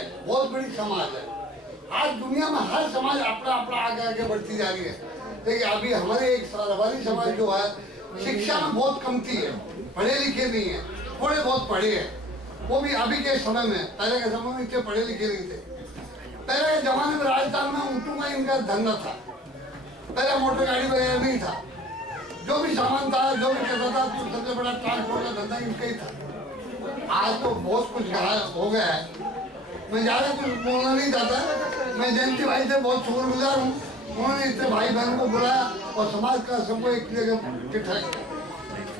है, बहुत बड़ी समाज है। आज दुनिया में हर समाज अपना अपना आगे आगे बढ़ती जा रही है। देखिए अभी हमारे एक रबारी समाज जो है शिक्षा में बहुत कमती है, पढ़े लिखे नहीं है, थोड़े बहुत पढ़े हैं, वो भी अभी के समय में। पहले के समय में इतने पढ़े लिखे नहीं थे। पहले के जमाने में राजस्थान में ऊँटों का इनका धंधा था, पहले मोटर गाड़ी वगैरह नहीं था, जो भी सामान था जो भी कहता था तो सबसे बड़ा ट्रांसपोर्ट का धंधा इनका ही था। आज तो बहुत कुछ हो गया है, मैं ज़्यादा कुछ बोलना नहीं चाहता। मैं जयंती भाई से बहुत शुक्रगुजार हूँ, उन्होंने इतने भाई बहन को बुलाया और समाज का सबको एक जगह इकट्ठा किया।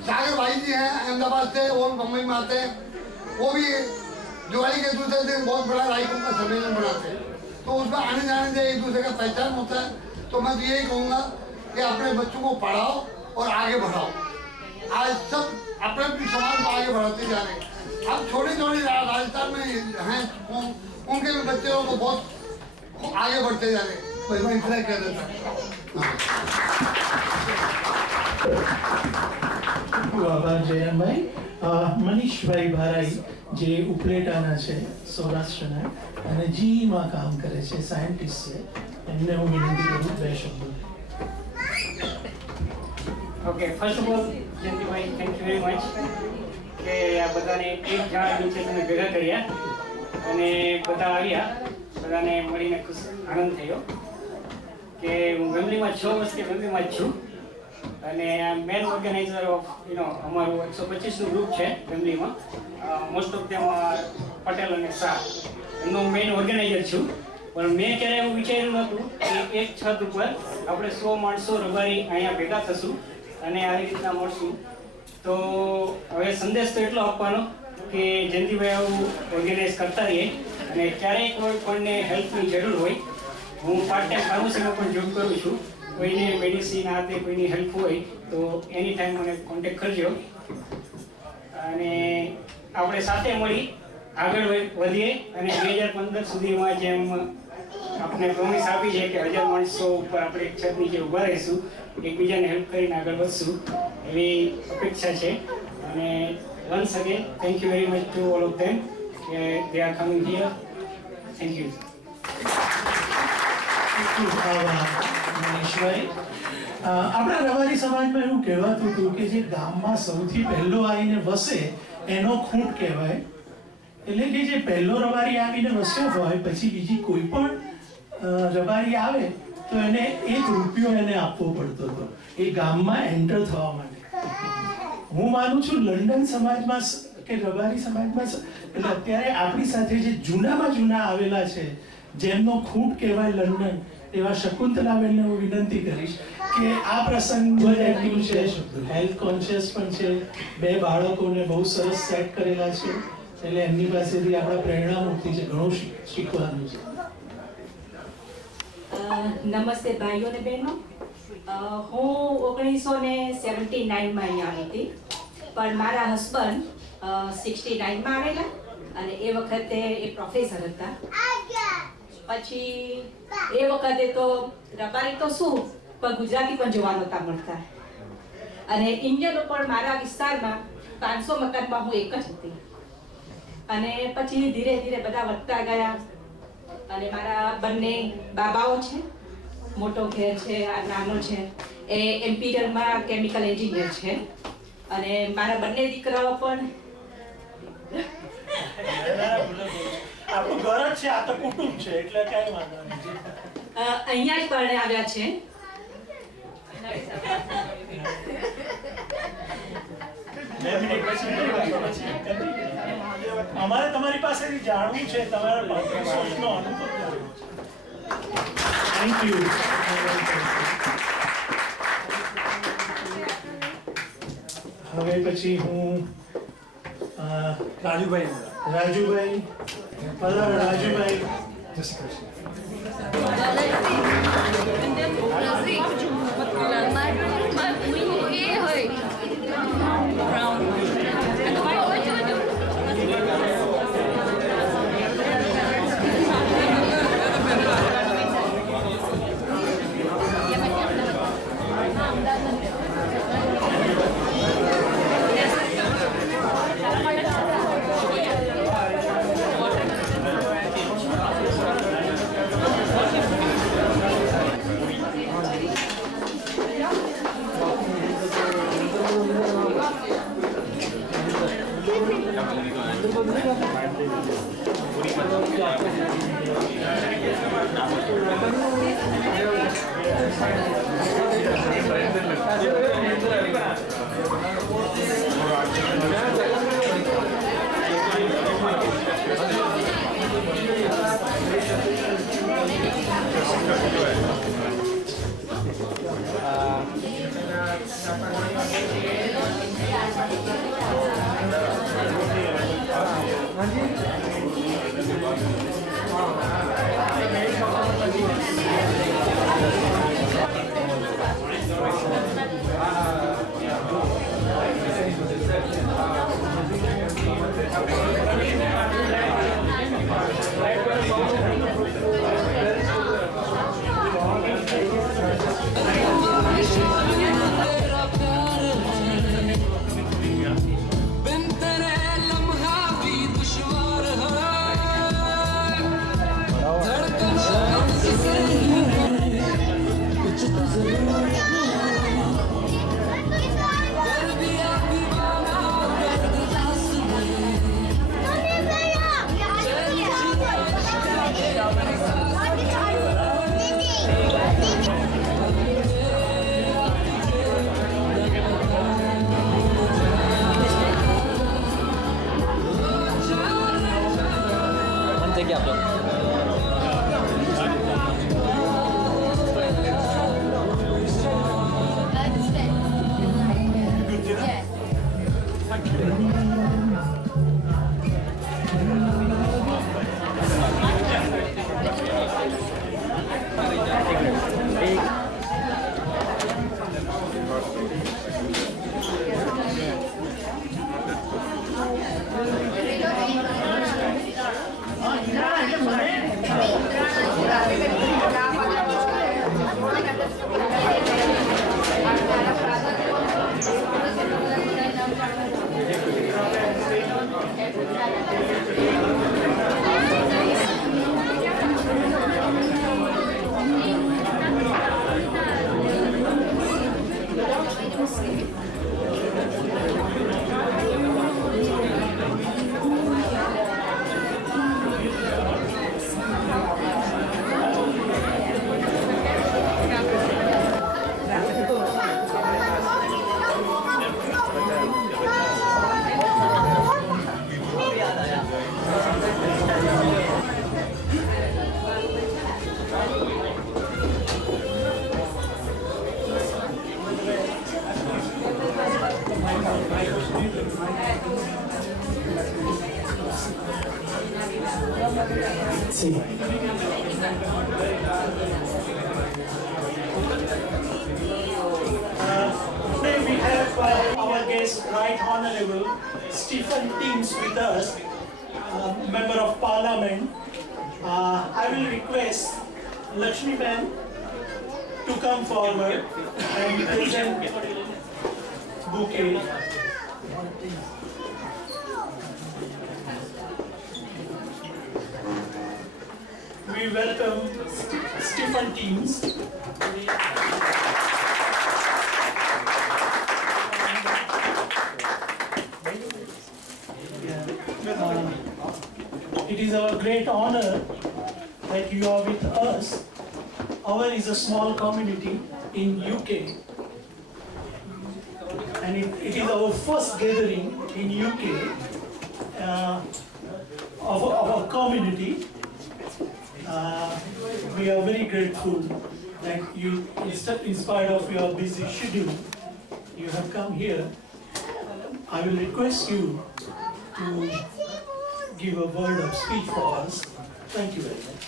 सागर भाई जी हैं अहमदाबाद से, वो मुंबई में आते हैं, वो भी दिवाली के दूसरे दिन बहुत बड़ा रायपुर का सम्मेलन बनाते हैं, तो उसमें आने जाने से एक दूसरे का पहचान होता है। तो मैं तो यही कहूँगा कि अपने बच्चों को पढ़ाओ और आगे बढ़ाओ। आज सब अपने अपनी समाज को आगे बढ़ाते जा रहे हैं। अब छोटे छोटे राजस्थान में हैं उनके भी बच्चे लोग बहुत आगे बढ़ते जा रहे हैं। मैं इतना कह देता आभार जयराम भाई। मनीष भाई भाराई जे ઉપલેટાના છે સૌરાષ્ટ્રના અને જીમાં કામ કરે છે, સાયન્ટિસ્ટ છે, એમને હું વિનંતી કરું બે શબ્દો. Okay, first of all Jayantibhai thank you very much કે આ બધાને એક ઝાડ નીચે તમે ભેગા કર્યા અને બધા આવ્યા, બધાને મળીને ખુશ આનંદ થયો કે હું ફેમિલીમાં 6 વર્ષથી ફેમિલીમાં જ છું અને મેન ઓર્ગેનાઇઝર ઓફ અમારું 125નું ગ્રુપ છે ફેમિલીમાં. મોસ્ટ ઓફ તેમ પટેલ અને શાહ એમનો મેઇન ઓર્ગેનાઇઝર છું. પણ મેં ક્યારે એવું વિચાર્યું નહોતું કે એક છત ઉપર આપણે 100 માણસો રબારી અહીંયા ભેગા થશું અને આવી રીતના મળશું. તો હવે સંદેશ તો એટલો આપવાનો કે જયંતિભાઈ આવું ઓર્ગેનાઇઝ કરતા રહીએ અને ક્યારેય કોઈને હેલ્પની જરૂર હોય, હું પાર્ટ ટાઈમ ફાર્મસીમાં પણ જોબ કરું છું, કોઈને મેડિસિન આ તે કોઈની હેલ્પ હોય તો એની ટાઈમ મને કોન્ટેક્ટ કરજો અને આપણે સાથે મળી આગળ વધીએ અને 2015 સુધીમાં જેમ આપણે પ્રોમિસ આપી છે કે 1000 માણસો ઉપર આપણે એક છત નીચે ઊભા રહીશું, એકબીજાને હેલ્પ કરીને આગળ વધશું એવી અપેક્ષા છે. અને once again thank you very much to all of them કે they are coming here. Thank you. Manishbhai, આપણા રબારી સમાજમાં એવું કહેવાતું હતું કે જે ગામમાં સૌથી પહેલો આવીને વસે એનો ખૂંટ કહેવાય. એટલે કે જે પહેલો રબારી આવીને વસ્યો હોય પછી બીજી કોઈ પણ રબારી આવે તો એને 1 રૂપિયો એને આપવો પડતો હતો એ ગામમાં એન્ટર થવા માટે. હું માનું છું લંડન સમાજમાં કે રબારી સમાજમાં એટલે અત્યારે આપણી સાથે જે જૂનામાં જૂના આવેલા છે જેમનો ખૂંટ કહેવાય લંડન, એવા શકુંતલાબેનને હું વિનંતી કરીશ કે આ પ્રસંગ એક્ટિવ છે, હેલ્થ કોન્શિયસ પણ છે, 2 બાળકોને બહુ સરસ સેટ કરેલા છે, એટલે એમની પાસેથી આપણા પ્રેરણામૂર્તિ છે, ઘણું શીખવાનું છે. નમસ્તે ભાઈઓ અને બહેનો. હું 1979માં અહીંયા આવી હતી, પણ મારા હસબન્ડ 69માં આવેલા અને એ વખતે એ પ્રોફેસર હતા. પછી એ વખતે તો રબારી તો શું પણ ગુજરાતી પણ જોવા નહોતા મળતા અને ઇન્ડિયનો પણ મારા વિસ્તારમાં 500 મકાનમાં હું એક જ હતી. અને પછી ધીરે ધીરે બધા વધતા ગયા અને મારા બંને બાબાઓ છે, મોટો ઘેર છે, આ નાનો છે, એ એમ્પિરિયલમાં કેમિકલ એન્જિનિયર છે અને મારા બંને દીકરાઓ પણ આપણું ઘર જ છે, આ તો કુટુંબ છે એટલે કાંઈ વાંધો નહીં. અહીંયા જ પરણે આવ્યા છે. અમારે તમારી પાસેથી જાણવું છે, તમારા સોચનો અનુભવ જાણવો છે. Thank you. હવે પછી હું રાજુભાઈ પધારો. રાજુભાઈ, જય શ્રી Krishna. Today we have our guest, Right Honorable Stephen Timms with us, Member of Parliament. I will request Lakshmi Ben to come forward and present bouquet. We welcome Stephen Timms. It is our great honor that you are with us. Our is a small community in UK, and it is our first gathering in UK of our community. We are very grateful that you, in spite of your busy schedule, you have come here. I will request you to give a word of speech for us. Thank you very much.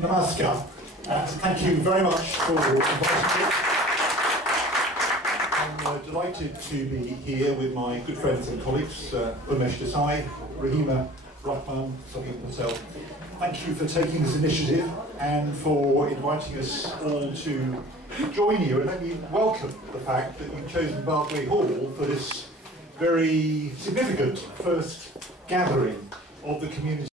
Namaskar. Thank you very much for inviting me. I'm delighted to be here with my good friends and colleagues, Umesh Desai, Rahima Rahman, Sadiq Patel. Thank you for taking this initiative and for inviting us all to join you. And let me welcome the fact that you've chosen Berkeley Hall for this very significant first gathering of the community.